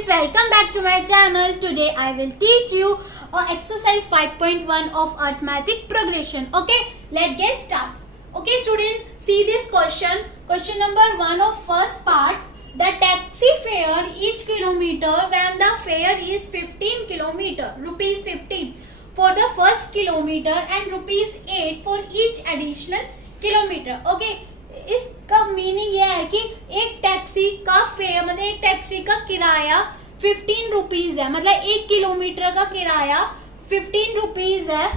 students, welcome back to my channel. Today I will teach you exercise 5.1 of arithmetic progression. Okay, let's get started. Okay student, see this question. Question number 1 of first part. The taxi fare each kilometer when the fare is 15 kilometer, rupees 15 for the first kilometer and rupees 8 for each additional kilometer. Okay, इसका meaning यह है कि एक taxi का fair मतलब एक taxi का किराया 15 रुपीज है, मतलब 1 किलोमीटर का किराया 15 रुपीज है।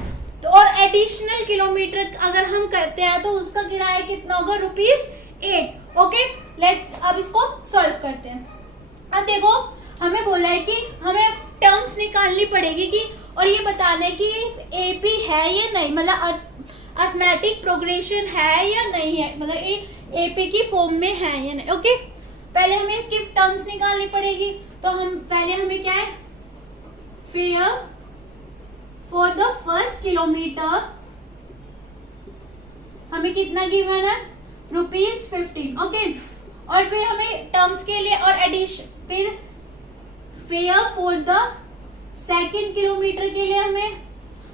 तो और एडिशनल किलोमीटर अगर हम करते हैं तो उसका किराया कितना होगा, रुपीज 8। ओके, लेट्स अब इसको सॉल्व करते हैं। अब देखो हमें बोला है कि हमें टर्म्स निकालनी पड़ेगी कि और ये बताना है कि एपी है या नहीं, मतलब अर्थमेटिक प्रोग्रेशन है या नहीं है, मतलब एपी की फॉर्म में है या नहीं। ओके, पहले हमें इसकी टर्म्स निकालनी पड़ेगी। तो हम पहले हमें क्या है, fair for the first kilometre हमें कितना गिवन है, रुपीज 15। ओके, और फिर हमें टर्म्स के लिए और एडिशन, फिर fair for the second kilometre के लिए हमें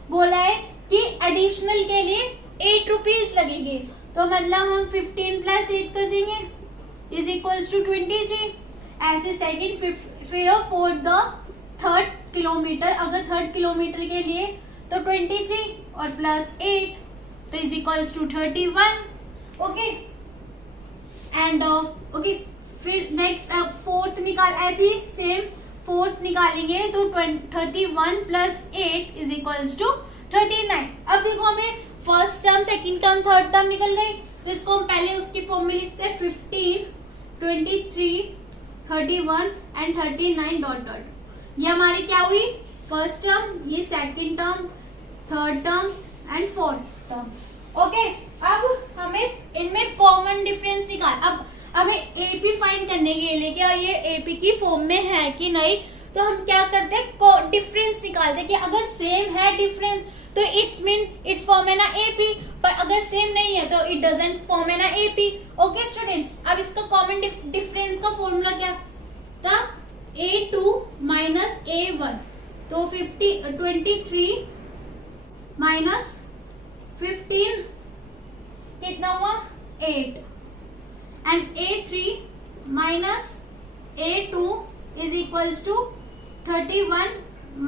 बोला है कि एडिशनल के लिए 8 रुपीज लगेंगे। तो मतलब हम 15 प्लस 8 कर देंगे इज इक्वल्स टू 23। ऐसे second fare for the third kilometre, अगर थर्ड किलोमीटर के लिए तो 23 और प्लस 8 तो is equals to 31। Okay, and okay फिर नेक्स्ट फोर्थ निकाल, ऐसी सेम फोर्थ निकालेंगे तो 31 प्लस 8 इज इक्वल्स टू 39। अब देखो हमें first term, second term, third term निकल गई। तो इसको हम पहले उसकी फॉर्म में लिखते हैं 15, 23, 31 एंड 39 डॉट डॉट। ये हमारी क्या हुई, फर्स्ट टर्म, ये second term, third term and fourth term. Okay, अब हमें इनमें कॉमन डिफरेंस निकाल। अब हमें एपी फाइंड करने के लिए कि ये एपी की फॉर्म में है कि नहीं, तो हम क्या करते हैं, डिफरेंस निकालते हैं कि अगर सेम है डिफरेंस तो इट्स मीन इट्स फॉर्म है ना एपी, पर अगर सेम नहीं है तो इट डजंट फॉर्म है ना एपी। ओके स्टूडेंट्स, अब इसका कॉमन डिफरेंस का फॉर्मूला क्या था, A2 माइनस A1। तो 23 माइनस 15 कितना हुआ, 8 and A3 minus A2 is equals to 31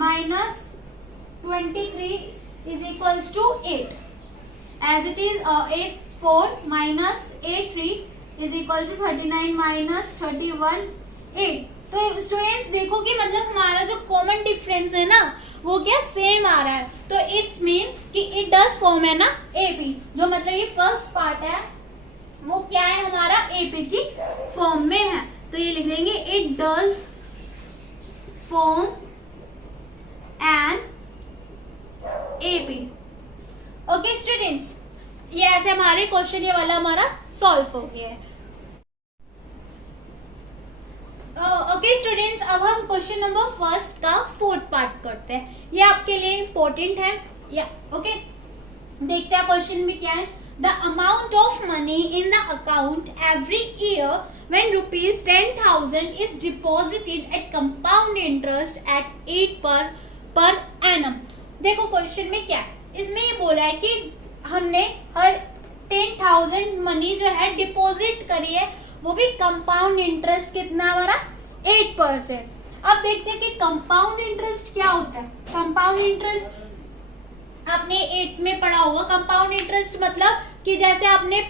minus 23 is equals to 8 as it is A4 minus A3 is equals to 39 minus 31 8। तो students देखो कि मतलब हमारा जो कॉमन डिफरेंस है ना वो क्या सेम आ रहा है, तो इट्स मीन कि इट डज फॉर्म है ना एपी, जो मतलब ये फर्स्ट पार्ट है वो क्या है, हमारा एपी की फॉर्म में है। तो ये लिख देंगे it does form an AP. Okay students, ये ऐसे हमारे क्वेश्चन ये वाला हमारा सॉल्व हो गया है। ओके स्टूडेंट्स, अब हम क्वेश्चन नंबर फर्स्ट का फोर्थ पार्ट करते हैं। ये आपके लिए इम्पोर्टेंट है या ओके, देखते हैं क्वेश्चन में क्या है। The amount of money in the account every year when rupees 10,000 is deposited at compound interest at 8 per annum। देखो क्वेश्चन में क्या है, इसमें ये बोला है कि हमने हर 10,000 मनी जो है डिपॉजिट करी है, वो भी कंपाउंड इंटरेस्ट कितना हमारा 8%। अब देखते हैं कि कंपाउंड इंटरेस्ट क्या होता है। कंपाउंड इंटरेस्ट आपने 8 में पढ़ा होगा। कंपाउंड इंटरेस्ट मतलब कि जैसे आपने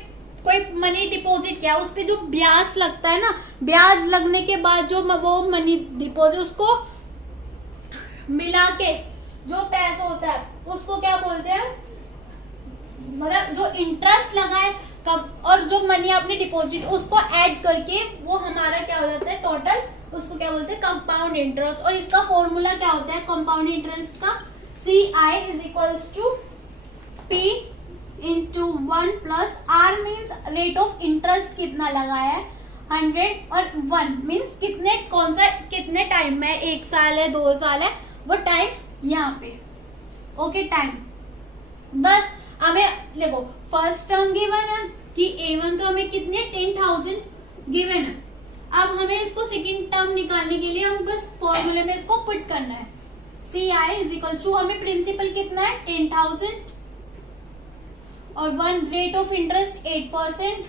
कोई मनी डिपॉजिट किया, उस पे जो ब्याज लगता है ना, ब्याज लगने के बाद जो वो मनी डिपॉजिट उसको मिला के जो पैसा होता है उसको क्या बोलते हैं, मतलब जो इंटरेस्ट लगा है और जो मनी आपने डिपॉजिट उसको ऐड करके वो हमारा क्या हो जाता है टोटल, उसको क्या बोलते हैं कंपाउंड इंटरेस्ट। और इसका फॉर्मूला क्या होता है कंपाउंड इंटरेस्ट का, CI is equals to P into 1 plus R means rate of interest कितना लगाया है 100 और 1 मीन्स कितने कौन सा कितने टाइम में, 1 साल है 2 साल है, वो टाइम यहाँ पे। ओके टाइम, बस हमें देखो फर्स्ट टर्म गिवन है कि A1 तो हमें कितने 10,000 गिवन है। अब हमें इसको सेकेंड टर्म निकालने के लिए हम बस फॉर्मूले में इसको पुट करना है। सी आई इज इक्वल्स टू, हमें प्रिंसिपल कितना है 10,000 और 1 रेट ऑफ इंटरेस्ट 8%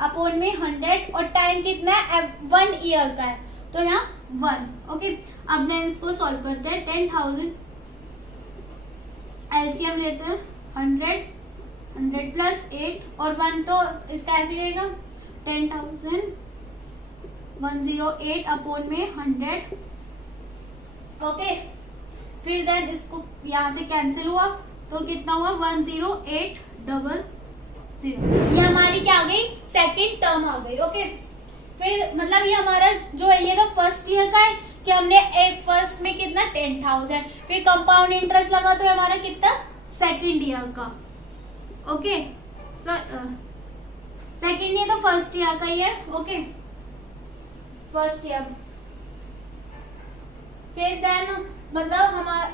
अपॉन में 100 और टाइम कितना है 1 ईयर का है तो यहाँ 1। ओके, अब देन इसको सॉल्व करते हैं। 10,000 एलसीएम लेते हैं 100 प्लस 8 और 1 तो इसका ऐसे रहेगा 10,000 108 अपॉन में 100। ओके, फिर देन इसको यहाँ से कैंसिल हुआ तो कितना हुआ 10800। ये हमारी क्या आ गई सेकेंड टर्म आ गई। ओके, फिर मतलब ये हमारा जो है ये तो फर्स्ट ईयर का है कि हमने एक फर्स्ट में कितना 10,000 फिर कंपाउंड इंटरेस्ट लगा तो हमारा कितना सेकेंड ईयर का। ओके, सेकेंड ईयर तो फर्स्ट ईयर का ही है। ओके, फर्स्ट ईयर फिर देन मतलब हमारा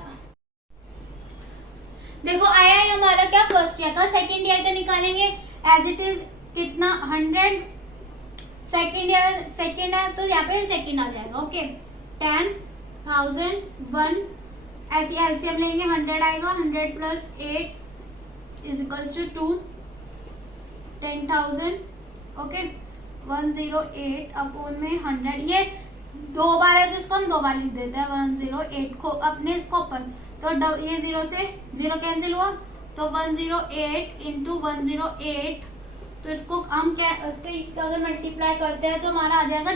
देखो आया है हमारा क्या फर्स्ट ईयर का। सेकेंड ईयर का निकालेंगे एज इट इज कितना 100 सेकेंड ईयर सेकेंड है तो यहाँ पे सेकेंड आ जाएगा। ओके, 10,000 1 ऐसी एलसीएम लेंगे 100 आएगा 100 plus 8 is equals to 2 10,000। Okay, 108 upon में 100 ये 2 बार है तो इसको हम 2 बार लिख देते हैं 108 को अपने इसको ऊपर तो ये 0 से 0 कैंसिल हुआ तो 108 इंटू 108 तो इसको हम क्या इसका अगर मल्टीप्लाई करते हैं तो हमारा आ जाएगा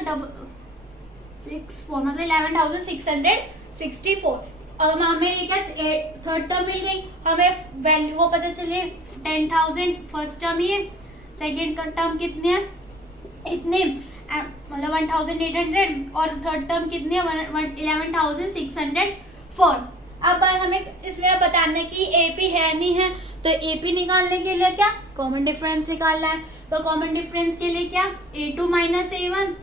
64 मतलब 11,664। और हमें ये क्या थर्ड टर्म मिल गई, हमें वैल्यू वो पता चले 10,000 फर्स्ट टर्म ही है, सेकेंड का टर्म कितने हैं इतने मतलब 1,800 और थर्ड टर्म कितने 11,604। अब हमें इसमें बताने की एपी है नहीं है तो एपी निकालने के लिए क्या कॉमन डिफरेंस निकालना है। तो कॉमन डिफरेंस के लिए क्या a2 माइनस a1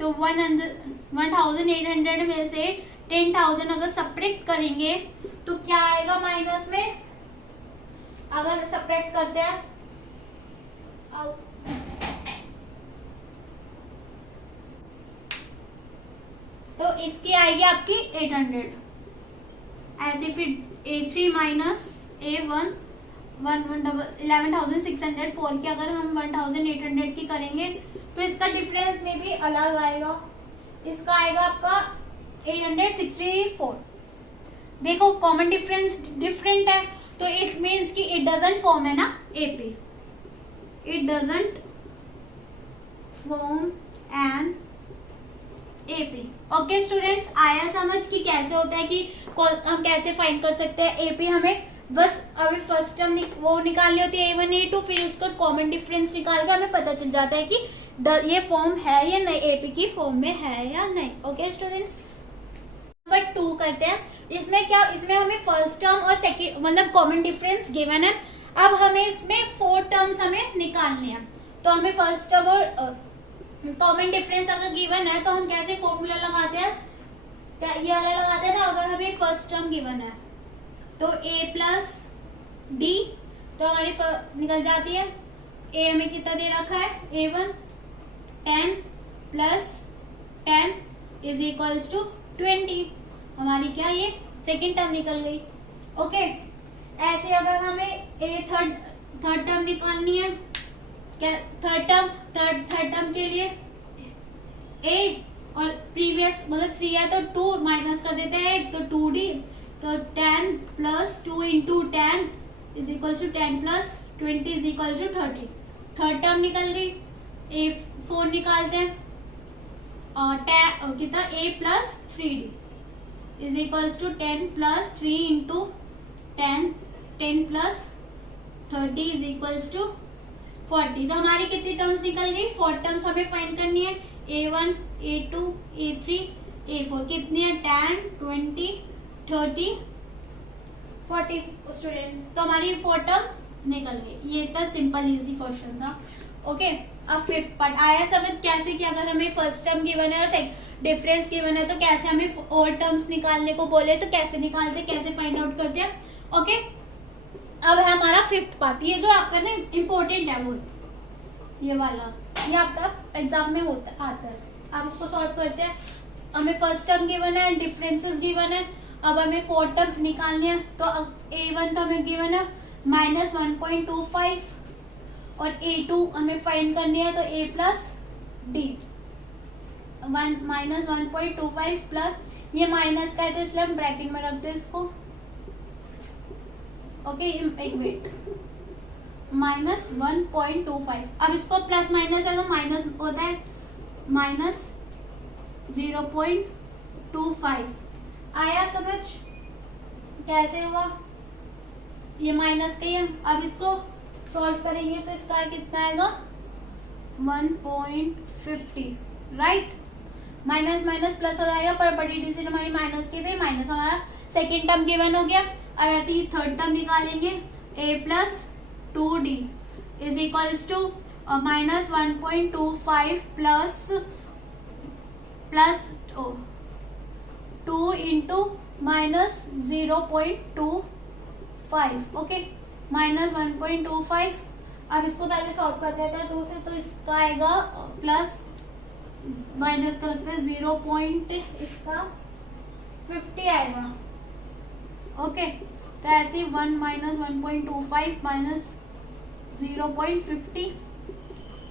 तो 1,800 में से 10,000 अगर सब्ट्रैक्ट करेंगे तो क्या आएगा माइनस में, अगर सब्ट्रैक्ट करते हैं तो इसकी आएगी आपकी 800 ऐसे। फिर a3 माइनस a1 11,604 की अगर हम 1,800 की करेंगे तो इसका डिफरेंस में भी अलग आएगा, इसका आएगा आपका 864। देखो कॉमन डिफरेंस डिफरेंट है तो इट मीन्स कि इट डजंट फॉर्म है ना AP, it doesn't form an AP. Okay students, आया समझ कि कैसे होता है कि हम कैसे फाइंड कर सकते हैं एपी। हमें बस अभी फर्स्ट टर्म वो निकालनी होती है a1 a2 फिर उसका कॉमन डिफरेंस निकाल कर हमें पता चल जाता है कि ये फॉर्म है या नहीं, एपी की फॉर्म में है या नहीं। ओके स्टूडेंट्स, नंबर 2 करते हैं। इसमें क्या, इसमें हमें फर्स्ट टर्म और सेकेंड मतलब कॉमन डिफरेंस गिवन है। अब हमें इसमें 4 टर्म्स हमें निकालने हैं तो हमें फर्स्ट टर्म और कॉमन डिफरेंस अगर गिवन है तो हम कैसे फॉर्मूला लगाते हैं, क्या ये वाला लगाते हैं ना। अगर हमें फर्स्ट टर्म गिवन है तो a प्लस डी तो हमारी निकल जाती है। a हमें कितना दे रखा है a1 10 plus 10 is equals to 20, हमारी क्या ये सेकेंड टर्म निकल गई। ओके, ऐसे अगर हमें थर्ड टर्म निकालनी है, क्या थर्ड टर्म के लिए a और प्रीवियस मतलब 3 है तो 2 माइनस कर देते हैं तो 2d तो 10 plus 2 into 10 is equal to 10 plus 20 is equal to 30। Third term निकल गई, a4 निकालते हैं और कितना a plus 3d is equal to 10 plus 3 into 10 plus 30 is equal to 40। तो हमारी कितनी टर्म्स निकल गई 4 टर्म्स हमें फाइंड करनी है, a1 a2 a3 a4 कितनी है 10 20 30 40 स्टूडेंट। तो हमारी 4 टर्म निकल गई। ये था सिंपल इजी क्वेश्चन था। ओके, अब 5th पार्ट आया समझ कैसे कि अगर हमें फर्स्ट टर्म गिवन है और डिफरेंस गिवन है तो कैसे हमें और टर्म्स निकालने को बोले तो कैसे निकालते, कैसे फाइंड आउट करते हैं। ओके, अब है हमारा 5th पार्ट, ये जो आपका ना इम्पोर्टेंट है बहुत, ये वाला ये आपका एग्जाम में होता आता है। अब इसको सॉल्व करते हैं। हमें फर्स्ट टर्म गिवन है, डिफरेंसेस गिवन है, अब हमें फोर्थ टर्म निकालनी है। तो अब A1 तो हमें गिवन है -1.25 और A2 हमें फाइंड करनी है, तो A प्लस डी -1.25 प्लस, ये माइनस का है तो इसलिए हम ब्रैकेट में रखते हैं इसको। ओके एक वेट, -1.25। अब इसको प्लस माइनस है तो माइनस होता है -0.25। आया समझ कैसे हुआ? ये माइनस का ही है। अब इसको सॉल्व करेंगे तो इसका कितना आएगा 1.50, राइट। माइनस माइनस प्लस हो जाएगा, पर बड़ी डिजिट हमारी माइनस की थी, माइनस हमारा सेकेंड टर्म गिवन हो गया। अब ऐसे ही थर्ड टर्म निकालेंगे, a plus 2d is equals to -1.25 plus 2 into -0.25, okay -1.25। अब इसको पहले सॉल्व कर देते हैं 2 से, तो इसका आएगा प्लस माइनस करते हैं 0.50 आएगा, ओके। तो ऐसे 1 - 1.25 - 0.50,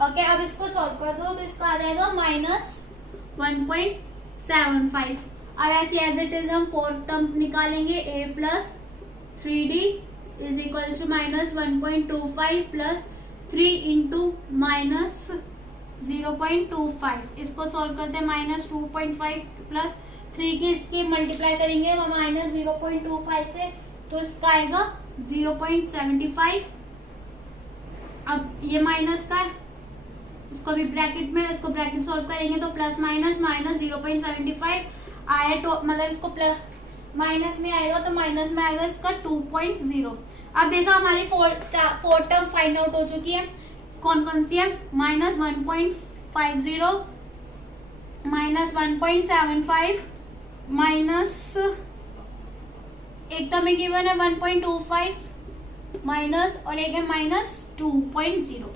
ओके। अब इसको सॉल्व कर दो तो इसका आ जाएगा -1.75। अब ऐसे एज इट इज हम फोर्थ टर्म निकालेंगे, a plus 3d is equal to -1.25 plus 3 into -0.25। इसको सॉल्व करते हैं, -2.5 प्लस 3 की इसकी मल्टीप्लाई करेंगे -0.25 से, तो इसका आएगा 0.75। अब ये माइनस का है, इसको भी ब्रैकेट में, इसको ब्रैकेट सॉल्व करेंगे तो प्लस माइनस -0.75 आया, तो मतलब इसको प्लस माइनस में आएगा तो माइनस में आएगा इसका 2.0। अब देखा हमारी फोर्थ टर्म फाइंड आउट हो चुकी है। कौन कौन सी है? -1.50 -1.75 माइनस एक तो में गिवन है 1.25 माइनस और एक है -2.0।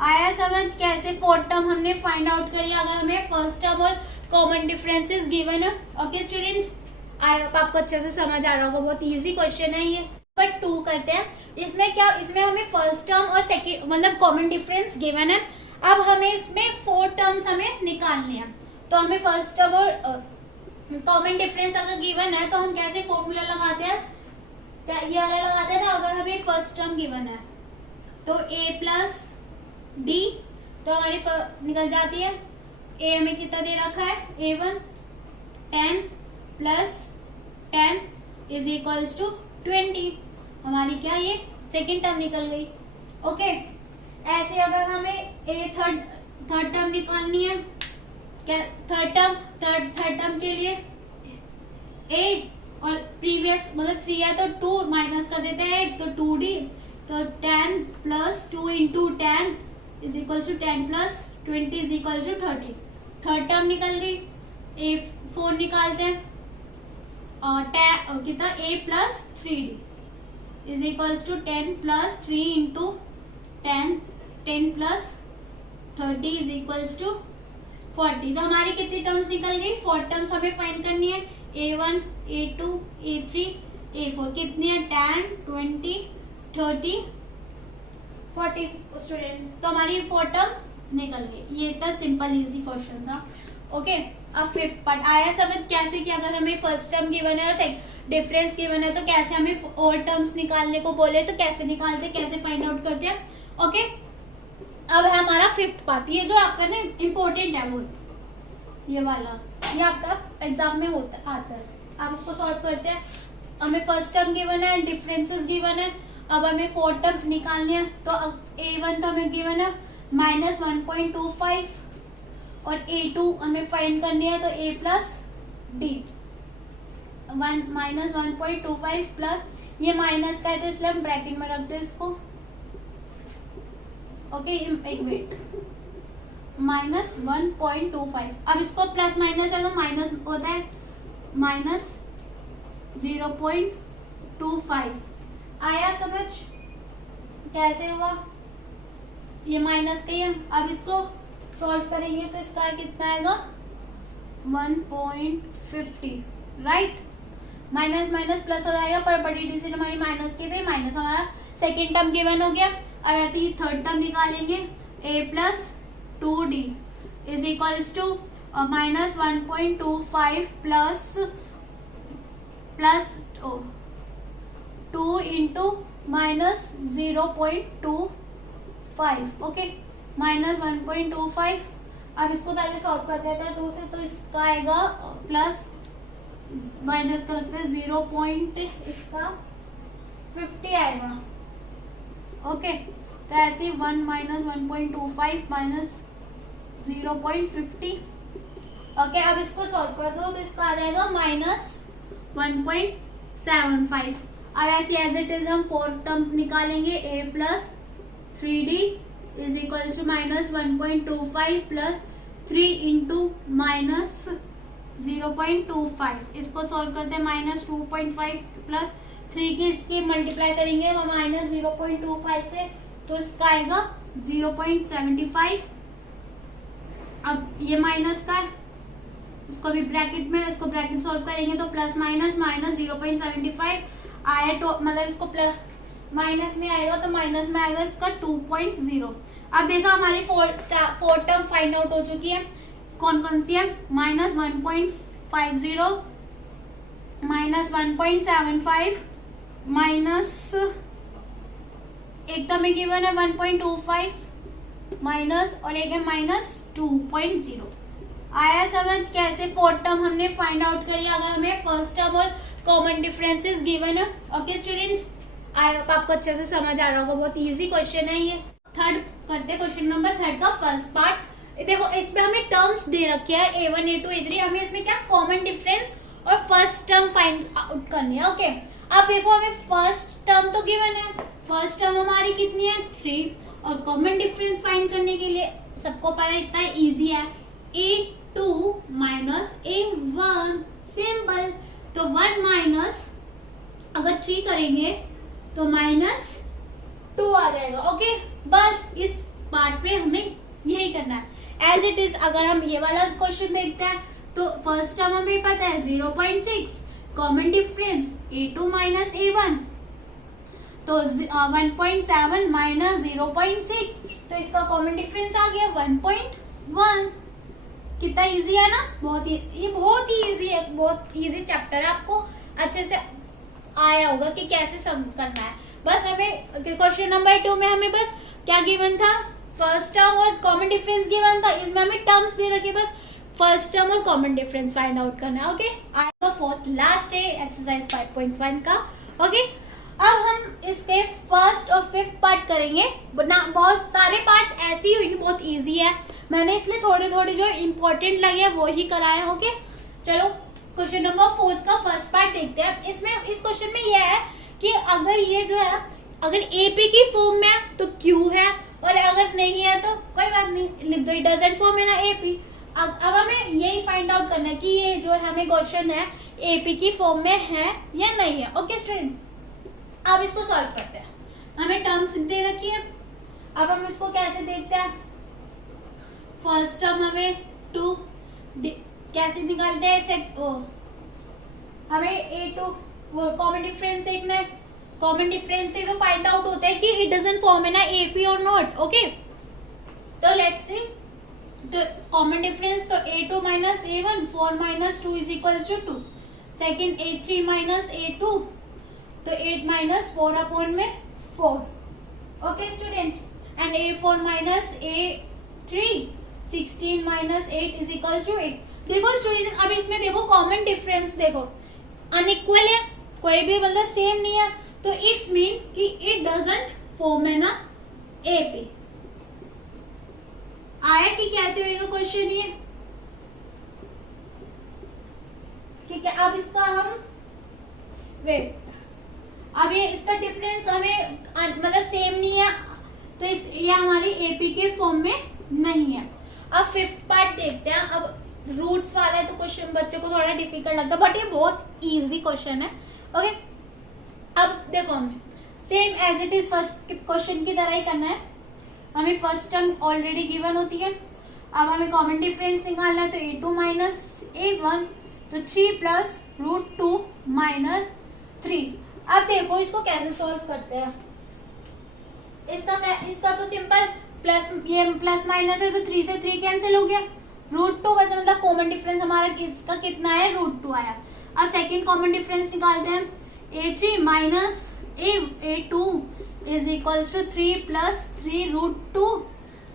आया समझ कैसे फोर्थ टर्म हमने फाइंड आउट करी अगर हमें फर्स्ट टर्म और कॉमन डिफरेंसेस गिवन है। ओके स्टूडेंट्स, आई होप आपको अच्छे से समझ आ रहा होगा, बहुत इजी क्वेश्चन है ये। पर 2 करते हैं, इसमें क्या, इसमें हमें फर्स्ट टर्म और सेकंड मतलब कॉमन डिफरेंस गिवन है। अब हमें इसमें 4 टर्म्स हमें निकालने हैं, तो हमें फर्स्ट टर्म और कॉमन डिफरेंस अगर गिवन है तो हम कैसे फॉर्मूला लगाते हैं, ये वाला लगाते हैं ना। अगर हमें फर्स्ट टर्म गिवन है तो a प्लस डी, तो हमारी निकल जाती है। a हमें कितना दे रखा है, a1 10 plus 10 is equals to 20। हमारी क्या ये सेकेंड टर्म निकल गई, ओके। ऐसे अगर हमें थर्ड टर्म निकालनी है, क्या थर्ड टर्म के लिए a और प्रीवियस मतलब 3 है तो 2 माइनस कर देते हैं, तो 2d, तो 10 plus 2 into 10 is equal to 10 plus 20 is equal to 30। Third term निकल गई। a4 निकालते हैं, और कितना a plus 3d is equals to 10 plus 3 into 10 plus 30 is equals to 40। तो हमारी कितनी टर्म्स निकल गई, 4 टर्म्स हमें फाइंड करनी है, a1 a2 a3 a4। कितनी है, 10 20 30 40 स्टूडेंट। तो हमारी 4 टर्म निकल गई। ये था सिंपल इजी क्वेश्चन था, ओके। अब फिफ्थ पार्ट आया समझ कैसे कि अगर हमें फर्स्ट टर्म गिवन है और डिफरेंस गिवन है तो कैसे हमें और टर्म्स निकालने को बोले तो कैसे निकालते, कैसे फाइंड आउट करते हैं, ओके। अब है हमारा फिफ्थ पार्ट, ये जो आपका ना इम्पोर्टेंट है बहुत, ये वाला, ये आपका एग्जाम में आता है। आप इसको सॉल्व करते हैं। हमें फर्स्ट टर्म गिवन है, डिफरेंसेस गिवन है, अब हमें फोर्थ टर्म निकालनी है। तो a1 तो हमें गिवन है -1.25 और a2 हमें फाइंड करनी है, तो a प्लस डी 1.25 प्लस, ये माइनस का है तो इसलिए हम ब्रैकेट में रखते हैं इसको, ओके। एक वेट, -1.25। अब इसको प्लस माइनस है तो माइनस होता है -0.25। आया समझ कैसे हुआ, ये माइनस का ही है। अब इसको सॉल्व करेंगे तो इसका कितना आएगा 1.50, राइट। माइनस माइनस प्लस हो जाएगा, पर बड़ी डिजिट हमारी माइनस की थी, माइनस हमारा सेकेंड टर्म गिवन हो गया। अब ऐसे ही थर्ड टर्म निकालेंगे, a plus 2d is equals to minus 1.25 plus 2 into minus 0.25, okay, minus 1.25। अब इसको पहले सॉल्व कर देते हैं 2 से, तो इसका आएगा प्लस माइनस करते हैं 0.50 आएगा, ओके। तो ऐसे 1 माइनस 1.25 माइनस 0.50, ओके। अब इसको सॉल्व कर दो तो इसका आ जाएगा माइनस 1.75। अब ऐसे एज इट इज हम फोर्थ टर्म निकालेंगे, a plus 3d is equal to minus 1.25 plus 3 into minus 0.25। इसको सॉल्व करते हैं, माइनस 2.5 प्लस 3 के इसके मल्टीप्लाई करेंगे माइनस 0.25 से, तो इसका आएगा 0.75। अब ये माइनस का है, इसको भी ब्रैकेट में, इसको ब्रैकेट सॉल्व करेंगे तो प्लस माइनस माइनस 0.75 आया, तो मतलब इसको प्लस माइनस में आएगा तो माइनस में आएगा इसका 2.0। अब देखा हमारी फोर टर्म फाइंड आउट हो चुकी है, कौन कौन सी है, माइनस 1.50 माइनस 1.75 माइनस एक टर्म में गिवन है 1.25 माइनस और एक है माइनस 2.0। आया समझ कैसे फोर्थ टर्म हमने फाइंड आउट करी अगर हमें फर्स्ट टर्म और कॉमन डिफरेंसेस गिवन है। ओके स्टूडेंट्स, आई होप आपको अच्छे से समझ आ रहा होगा, बहुत इजी क्वेश्चन है ये। थर्ड करते क्वेश्चन नंबर थर्ड का फर्स्ट पार्ट। देखो इसमें हमें टर्म्स दे रखे हैं a1 a2 a3, हमें इसमें क्या कॉमन डिफरेंस और फर्स्ट टर्म फाइंड आउट करनी है, ओके। अब देखो हमें फर्स्ट टर्म तो गिवन है, फर्स्ट टर्म हमारी कितनी है 3, और कॉमन डिफरेंस फाइंड करने के लिए सबको पता है इतना इजी है, a2 माइनस a1, सिंपल। तो 1 माइनस अगर 3 करेंगे तो माइनस 2 आ जाएगा, ओके। बस इस पार्ट में हमें यही करना है एज इट इज। अगर हम ये वाला क्वेश्चन देखते हैं तो फर्स्ट टर्म हमें पता है 0.6, common difference a2 minus a1, तो 1.7 माइनस 0.6, तो इसका कॉमन डिफरेंस आ गया 1.1। कितना इजी है ना, ये बहुत ही इजी है, बहुत इजी चैप्टर है, आपको अच्छे से आया होगा कि कैसे सम करना है। बस हमें क्वेश्चन नंबर 2 में हमें बस क्या गिवन था, फर्स्ट टर्म और कॉमन डिफरेंस गिवन था, इसमें हमें टर्म्स दे रखे, बस फर्स्ट टर्म और कॉमन डिफरेंस फाइंड आउट करना है, ओके। आज फोर्थ लास्ट है एक्सरसाइज 5.1 का, ओके। अब हम इसके फर्स्ट और फिफ्थ पार्ट करेंगे ना, बहुत सारे पार्ट्स ऐसे ही हुई, बहुत इजी है, मैंने इसलिए थोड़े थोड़े जो इम्पोर्टेंट लगे वो ही कराया, ओके। चलो क्वेश्चन नंबर 4 का फर्स्ट पार्ट देखते हैं। इसमें इस क्वेश्चन में यह है कि अगर ये जो है अगर AP की फॉर्म में है तो Q है, और अगर नहीं है तो कोई बात नहीं, लिख दो, it doesn't form in AP। अब हमें यही फाइंड आउट करना है कि ये जो हमें क्वेश्चन है AP की फॉर्म में है या नहीं है, ओके स्टूडेंट। अब इसको सॉल्व करते हैं, हमें टर्म्स दे रखी है, अब हम इसको कैसे देखते हैं। फर्स्ट टर्म हमें 2 कैसे निकालते हैं, हमें a2 वो कॉमन डिफरेंस देखना है, कॉमन डिफरेंस से तो फाइंड आउट होता है कि it doesn't form in AP और नॉट, ओके। तो लेट्स सी, तो कॉमन डिफरेंस तो a2 minus a1, 4 minus 2 is equals to 2, second a3 minus a2, तो 8 माइनस 4 अपॉन में 4, okay students. And a4 minus a3, 16 minus 8 is equals to 8। देखो student, अब इसमें देखो कॉमन डिफरेंस देखो अनइक्वल है, कोई भी मतलब सेम नहीं है, तो इट्स मीन कि इट डजंट फॉर्म है ना AP। आया कि कैसे होगा क्वेश्चन ये, ठीक है। अब इसका हम वेट, अब ये इसका डिफरेंस हमें मतलब सेम नहीं है, तो ये हमारी AP के फॉर्म में नहीं है। अब फिफ्थ पार्ट देखते हैं। अब रूट्स वाला है तो क्वेश्चन बच्चों को थोड़ा डिफिकल्ट लगता है, बट ये बहुत इजी क्वेश्चन है, ओके। अब देखो हमें same as it is first question की तरह ही करना है, हमें फर्स्ट टर्म ऑलरेडी गिवन होती है। अब हमें कॉमन डिफरेंस निकालना है, तो a2 माइनस a1, तो 3 प्लस √2 माइनस 3। अब देखो इसको कैसे सॉल्व करते हैं। इसका तो सिंपल प्लस, ये प्लस माइनस है तो 3 से 3 कैंसिल हो गया, √2 मतलब कॉमन डिफरेंस हमारा इसका कितना है, √2 आया। अब सेकंड कॉमन डिफरेंस निकालते हैं, a3 minus a2 is equals to 3 plus 3 √2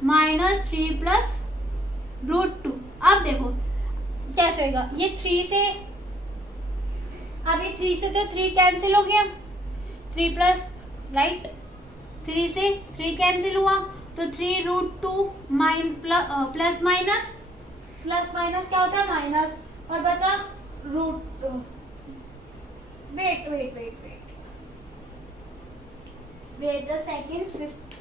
minus 3 plus √2। अब देखो कैसे होगा, ये 3 से, अभी 3 से तो 3 कैंसिल हो गया, 3 प्लस, राइट, 3 से 3 कैंसिल हुआ, तो 3 √2 प्लस माइनस क्या होता है, माइनस, और बचा वेट द सेकंड, फिफ्थ,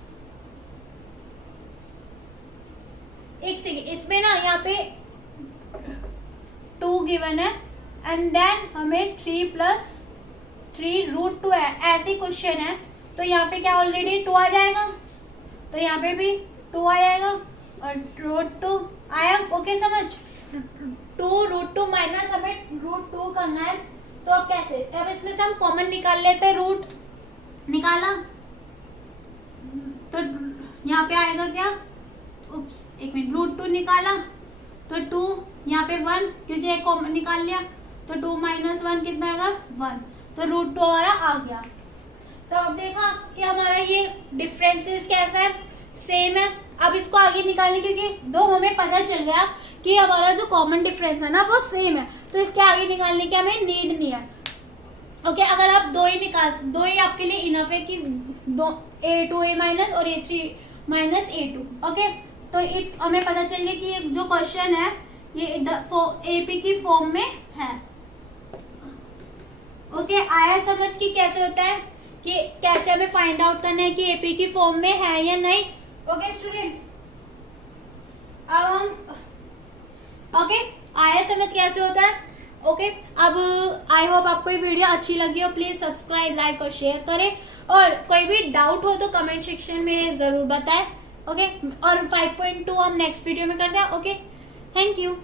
एक सेकेंड, इसमें ना यहाँ पे 2 गिवन है एंड देन हमें 3 प्लस 3 √2 है, ऐसे क्वेश्चन है, तो यहाँ पे क्या ऑलरेडी 2 आ जाएगा, तो यहाँ पे भी 2 आ जाएगा और √2 आया। ओके समझ, 2 √2 माइनस हमें √2 करना है, तो अब कैसे, अब इसमें से हम कॉमन निकाल लेते हैं, रूट निकाला तो यहाँ पे आएगा क्या, उप्स एक मिनट, √2 निकाला तो 2, यहाँ पे 1 क्योंकि एक कॉमन निकाल लिया, तो 2 माइनस 1 कितना आएगा, 1, तो √2 हमारा आ गया। तो अब देखा कि हमारा ये डिफरेंसेस कैसा है, सेम है। अब इसको आगे निकालने, क्योंकि दो हमें पता चल गया कि हमारा जो कॉमन डिफरेंस है ना वो सेम है, तो इसके आगे निकालने की हमें नीड नहीं है। ओके, अगर आप दो ही आपके लिए इनफ है कि दो a2 a माइनस और a3 माइनस a2। ओके, तो इट्स हमें पता चल गया कि जो क्वेश्चन है ये एपी की फॉर्म में है। ओके, आया समझ कि कैसे होता है, कि कैसे हमें फाइंड आउट करना है कि एपी की फॉर्म में है या नहीं। ओके स्टूडेंट्स, अब हम आया समझ कैसे होता है। ओके, अब आई होप आपको ये वीडियो अच्छी लगी हो, प्लीज सब्सक्राइब, लाइक और शेयर करें, और कोई भी डाउट हो तो कमेंट सेक्शन में जरूर बताएं। ओके, और 5.2 हम नेक्स्ट वीडियो में करते हैं। Okay, thank you.